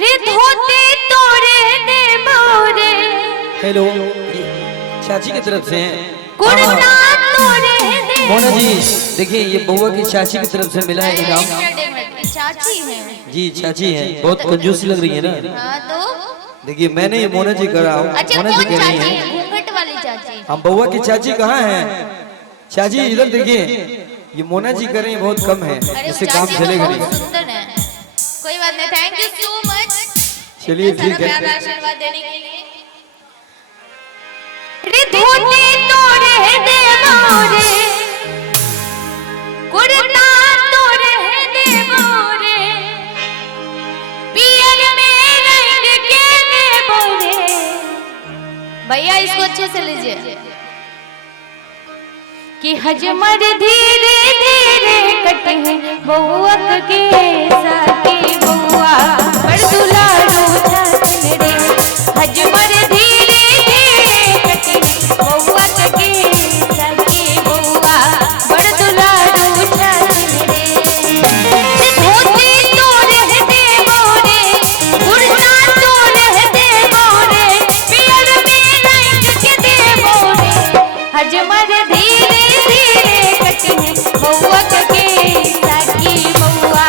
रे धोते तोरे दे मोरे। हेलो, चाची की तरफ से हैं। कुड़ना तोरे दे। मोना जी देखिए, ये बउआ की चाची की तरफ से मिला है इनाम। चाची है जी चाची है, बहुत कंजूसी लग रही है ना। हाँ तो देखिए मैंने ये मोना जी करा हूँ। अच्छा मोना जी कौन कह रही चाची है है? घूंघट वाली चाची। हम बउआ की चाची कहाँ है? चाची इधर देखिए, ये मोना जी कर रही है, बहुत कम है, अरे इससे चाची काम तो चलेगा बहुत नहीं। सुंदर है। कोई बात नहीं, थैंक यू सो मच। चलिए ठीक है। आशीर्वाद देने के लिए। रे धोते तोरे दे मोरे। कुड़ना तोरे दे मोरे। पियर में रंग के दे मोरे। भैया इसको अच्छे से लीजिए। कि हजमर धीरे धीरे कटे बउआ के साथी बउआ बड़ दुलारू छाछन रे। हजमर धीरे धीरे कटे बउआ के साथी बउआ बड़ दुलारू छाछन रे। धोती तोरे दे मोरे। गुड़ना तोरे दे मोरे। पियर में रंग के दे मोरे। हजमर धीरे धीरे कटे बउआ के साथी बउआ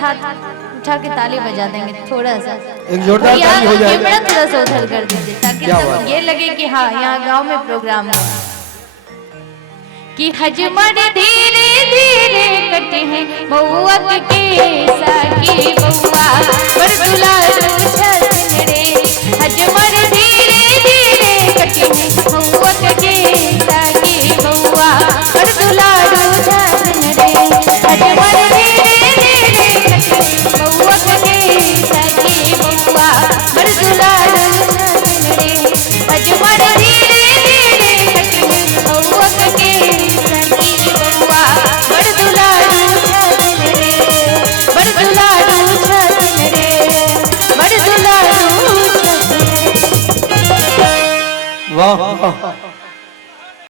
हाथ उठा के ताली बजा देंगे थोड़ा सा। एक जोरदार भैया ताली हो जाएगा। कैमरा थोड़ा सा उधर कर दीजिए ताकि क्या सब बात? ये लगे कि हाँ यहाँ गांव में प्रोग्राम है। कि हजमर धीरे धीरे कटे हैं महुआ के साकी बउआ पर दुलारू छन रे। हजमर